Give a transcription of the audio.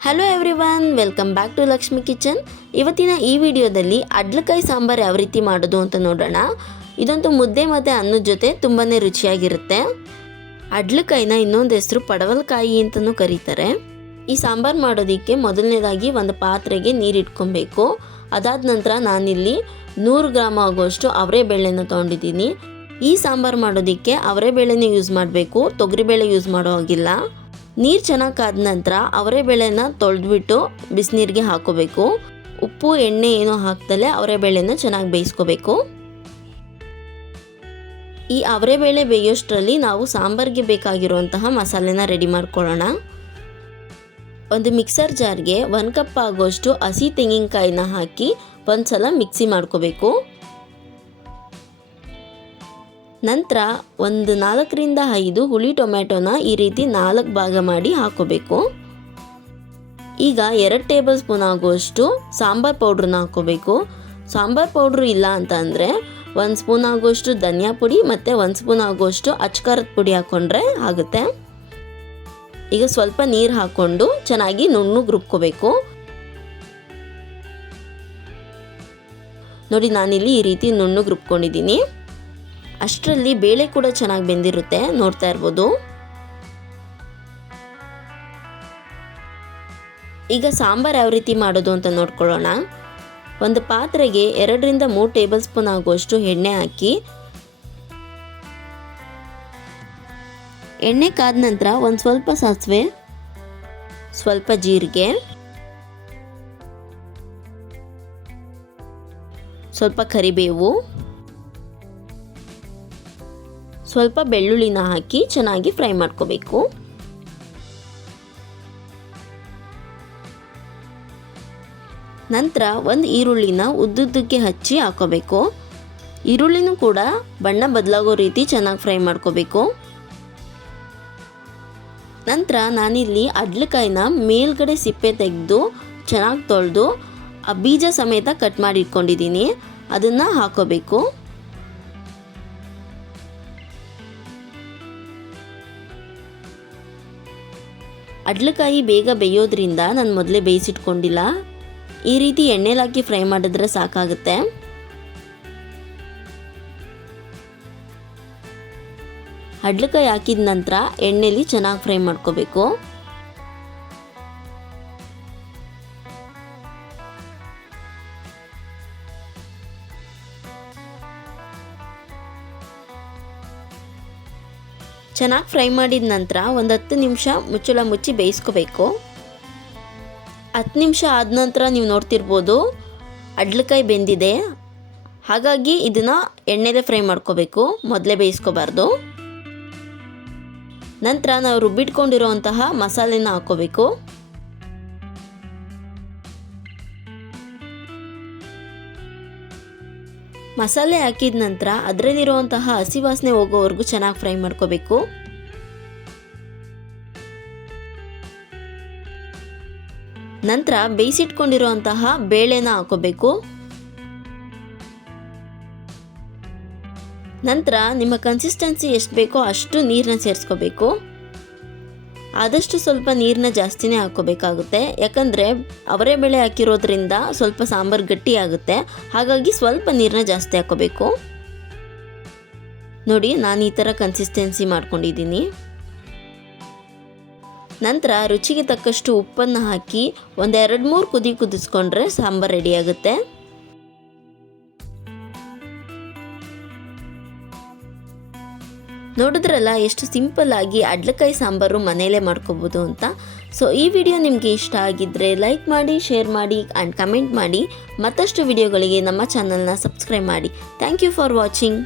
Hello everyone, welcome back to Lakshmi kitchen. ಇವತ್ತಿನ ಈ ವಿಡಿಯೋದಲ್ಲಿ ಅಡ್ಲಕಾಯಿ ಸಾಂಬಾರು ಯಾವ ರೀತಿ ಮಾಡೋದು ಅಂತ ನೋಡೋಣ. ಇದಂತೂ ಮುದ್ದೆ ಮತ್ತು ಅನ್ನದ ಜೊತೆ ತುಂಬಾ ರುಚಿಯಾಗಿರುತ್ತೆ. ಅಡ್ಲಕಾಯಿನ ಇನ್ನೊಂದು ಹೆಸರು ಪಡವಲಕಾಯಿ ಅಂತಲೂ ಕರೀತಾರೆ. ಈ ಸಾಂಬಾರು ಮಾಡೋದಕ್ಕೆ ಮೊದಲನೇದಾಗಿ ಒಂದು ಪಾತ್ರೆಗೆ ನೀರು ಇಟ್ಕೊಬೇಕು. ಅದಾದ ನಂತರ ನಾನಿಲ್ಲಿ 100 ಗ್ರಾಮ್ ಆಗುವಷ್ಟು ಅವರೆಬೇಳೆನ ತೊಗೊಂಡಿದ್ದೀನಿ. ಈ ಸಾಂಬಾರು ಮಾಡೋದಕ್ಕೆ ಅವರೆಬೇಳೆನೇ ಯೂಸ್ ಮಾಡಬೇಕು, ತೊಗರಿಬೇಳೆ ಯೂಸ್ ಮಾಡೋ ಹಾಗಿಲ್ಲ. ನೀರು ಚೆನ್ನಾಗಿ ಕಾದ ನಂತರ ಅವರೆಬೇಳೆನ ತೊಳೆದ್ಬಿಟ್ಟು ಬಿಸಿನೀರಿಗೆ ಹಾಕೋಬೇಕು. ಉಪ್ಪು ಎಣ್ಣೆ ಏನೋ ಹಾಕ್ದಲೇ ಅವರೆಬೇಳೆನ ಚೆನ್ನಾಗಿ ಬೇಯಿಸ್ಕೋಬೇಕು. ಈ ಅವರೆಬೇಳೆ ಬೇಯೋಷ್ಟರಲ್ಲಿ ನಾವು ಸಾಂಬಾರಿಗೆ ಬೇಕಾಗಿರುವಂತಹ ಮಸಾಲೆನ ರೆಡಿ ಮಾಡ್ಕೊಳ್ಳೋಣ. ಒಂದು ಮಿಕ್ಸರ್ ಜಾರ್ಗೆ 1 ಕಪ್ ಆಗೋಷ್ಟು ಹಸಿ ತೆಂಗಿನಕಾಯಿನ ಹಾಕಿ ಒಂದು ಸಲ ಮಿಕ್ಸಿ ಮಾಡ್ಕೋಬೇಕು. ನಂತರ ಒಂದು 4 ರಿಂದ 5 ಹುಳಿ ಟೊಮೆಟೊನ ಈ ರೀತಿ 4 ಭಾಗ ಮಾಡಿ ಹಾಕೋಬೇಕು. ಈಗ 2 ಟೇಬಲ್ ಸ್ಪೂನ್ ಆಗುವಷ್ಟು ಸಾಂಬಾರ್ ಪೌಡ್ರನ್ನ ಹಾಕೋಬೇಕು. ಸಾಂಬಾರ್ ಪೌಡ್ರು ಇಲ್ಲ ಅಂತ ಅಂದರೆ 1 ಸ್ಪೂನ್ ಆಗುವಷ್ಟು ಧನಿಯಾ ಪುಡಿ ಮತ್ತು 1 ಸ್ಪೂನ್ ಆಗುವಷ್ಟು ಅಚ್ಕಾರದ ಪುಡಿ ಹಾಕ್ಕೊಂಡ್ರೆ ಆಗುತ್ತೆ. ಈಗ ಸ್ವಲ್ಪ ನೀರು ಹಾಕ್ಕೊಂಡು ಚೆನ್ನಾಗಿ ನುಣ್ಣಗೆ ರುಬ್ಕೋಬೇಕು. ನೋಡಿ, ನಾನಿಲ್ಲಿ ಈ ರೀತಿ ನುಣ್ಣಗೆ ರುಬ್ಕೊಂಡಿದ್ದೀನಿ. ಅಷ್ಟರಲ್ಲಿ ಬೇಳೆ ಕೂಡ ಚೆನ್ನಾಗಿ ಬೆಂದಿರುತ್ತೆ, ನೋಡ್ತಾ ಇರ್ಬೋದು. ಈಗ ಸಾಂಬಾರು ಯಾವ ರೀತಿ ಮಾಡೋದು ಅಂತ ನೋಡ್ಕೊಳ್ಳೋಣ. ಒಂದು ಪಾತ್ರೆಗೆ 2 ರಿಂದ 3 ಟೇಬಲ್ ಸ್ಪೂನ್ ಆಗುವಷ್ಟು ಎಣ್ಣೆ ಹಾಕಿ, ಎಣ್ಣೆ ಕಾದ ನಂತರ ಒಂದು ಸ್ವಲ್ಪ ಸಾಸಿವೆ, ಸ್ವಲ್ಪ ಜೀರಿಗೆ, ಸ್ವಲ್ಪ ಕರಿಬೇವು, ಸ್ವಲ್ಪ ಬೆಳ್ಳುಳ್ಳಿನ ಹಾಕಿ ಚೆನ್ನಾಗಿ ಫ್ರೈ ಮಾಡ್ಕೋಬೇಕು. ನಂತರ ಒಂದು ಈರುಳ್ಳಿನ ಉದ್ದುದ್ದಕ್ಕೆ ಹಚ್ಚಿ ಹಾಕೋಬೇಕು. ಈರುಳ್ಳಿನೂ ಕೂಡ ಬಣ್ಣ ಬದಲಾಗೋ ರೀತಿ ಚೆನ್ನಾಗಿ ಫ್ರೈ ಮಾಡ್ಕೋಬೇಕು. ನಂತರ ನಾನಿಲ್ಲಿ ಅಡ್ಲಕಾಯಿನ ಮೇಲ್ಗಡೆ ಸಿಪ್ಪೆ ತೆಗೆದು ಚೆನ್ನಾಗಿ ತೊಳೆದು ಆ ಬೀಜ ಸಮೇತ ಕಟ್ ಮಾಡಿ ಇಟ್ಕೊಂಡಿದ್ದೀನಿ, ಅದನ್ನು ಹಾಕೋಬೇಕು. ಅಡ್ಲಕಾಯಿ ಬೇಗ ಬೇಯೋದ್ರಿಂದ ನಾನು ಮೊದಲೇ ಬೇಯಿಸಿಟ್ಕೊಂಡಿಲ್ಲ. ಈ ರೀತಿ ಎಣ್ಣೆಲಿ ಹಾಕಿ ಫ್ರೈ ಮಾಡಿದ್ರೆ ಸಾಕಾಗುತ್ತೆ. ಅಡ್ಲಕಾಯಿ ಹಾಕಿದ ನಂತರ ಎಣ್ಣೆಲಿ ಚೆನ್ನಾಗಿ ಫ್ರೈ ಮಾಡ್ಕೋಬೇಕು. ಚೆನ್ನಾಗಿ ಫ್ರೈ ಮಾಡಿದ ನಂತರ ಒಂದು 10 ನಿಮಿಷ ಮುಚ್ಚಳ ಮುಚ್ಚಿ ಬೇಯಿಸ್ಕೋಬೇಕು. 10 ನಿಮಿಷ ಆದ ನಂತರ ನೀವು ನೋಡ್ತಿರ್ಬೋದು ಅಡ್ಲಕಾಯಿ ಬೆಂದಿದೆ. ಹಾಗಾಗಿ ಇದನ್ನು ಎಣ್ಣೆಲೇ ಫ್ರೈ ಮಾಡ್ಕೋಬೇಕು, ಮೊದಲೇ ಬೇಯಿಸ್ಕೋಬಾರ್ದು. ನಂತರ ನಾವು ರುಬ್ಬಿಟ್ಕೊಂಡಿರೋಂತಹ ಮಸಾಲೆನ ಹಾಕೋಬೇಕು. ಮಸಾಲೆ ಹಾಕಿದ ನಂತರ ಅದರಲ್ಲಿರುವಂತಹ ಹಸಿ ವಾಸನೆ ಹೋಗೋವರೆಗೂ ಚೆನ್ನಾಗಿ ಫ್ರೈ ಮಾಡ್ಕೋಬೇಕು. ನಂತರ ಬೇಯಿಸಿಟ್ಕೊಂಡಿರುವಂತಹ ಬೇಳೆನ ಹಾಕೋಬೇಕು. ನಂತರ ನಿಮ್ಮ ಕನ್ಸಿಸ್ಟೆನ್ಸಿ ಎಷ್ಟು ಬೇಕೋ ಅಷ್ಟು ನೀರನ್ನ ಸೇರಿಸ್ಕೋಬೇಕು. ಆದಷ್ಟು ಸ್ವಲ್ಪ ನೀರನ್ನ ಜಾಸ್ತಿನೇ ಹಾಕ್ಕೋಬೇಕಾಗುತ್ತೆ, ಯಾಕಂದರೆ ಅವರೆಬೇಳೆ ಹಾಕಿರೋದ್ರಿಂದ ಸ್ವಲ್ಪ ಸಾಂಬಾರು ಗಟ್ಟಿ ಆಗುತ್ತೆ. ಹಾಗಾಗಿ ಸ್ವಲ್ಪ ನೀರನ್ನ ಜಾಸ್ತಿ ಹಾಕ್ಕೋಬೇಕು. ನೋಡಿ, ನಾನು ಈ ಥರ ಕನ್ಸಿಸ್ಟೆನ್ಸಿ ಮಾಡ್ಕೊಂಡಿದ್ದೀನಿ. ನಂತರ ರುಚಿಗೆ ತಕ್ಕಷ್ಟು ಉಪ್ಪನ್ನು ಹಾಕಿ ಒಂದು 2-3 ಕುದಿ ಕುದಿಸ್ಕೊಂಡ್ರೆ ಸಾಂಬಾರು ರೆಡಿಯಾಗುತ್ತೆ. ನೋಡಿದ್ರಲ್ಲ ಎಷ್ಟು ಸಿಂಪಲ್ ಆಗಿ ಅಡ್ಲಕಾಯಿ ಸಾಂಬಾರು ಮನೆಯಲ್ಲೇ ಮಾಡ್ಕೋಬೋದು ಅಂತ. ಸೊ ಈ ವಿಡಿಯೋ ನಿಮಗೆ ಇಷ್ಟ ಆಗಿದ್ದರೆ ಲೈಕ್ ಮಾಡಿ, ಶೇರ್ ಮಾಡಿ ಆ್ಯಂಡ್ ಕಮೆಂಟ್ ಮಾಡಿ. ಮತ್ತಷ್ಟು ವಿಡಿಯೋಗಳಿಗೆ ನಮ್ಮ ಚಾನಲ್ನ ಸಬ್ಸ್ಕ್ರೈಬ್ ಮಾಡಿ. Thank you for watching.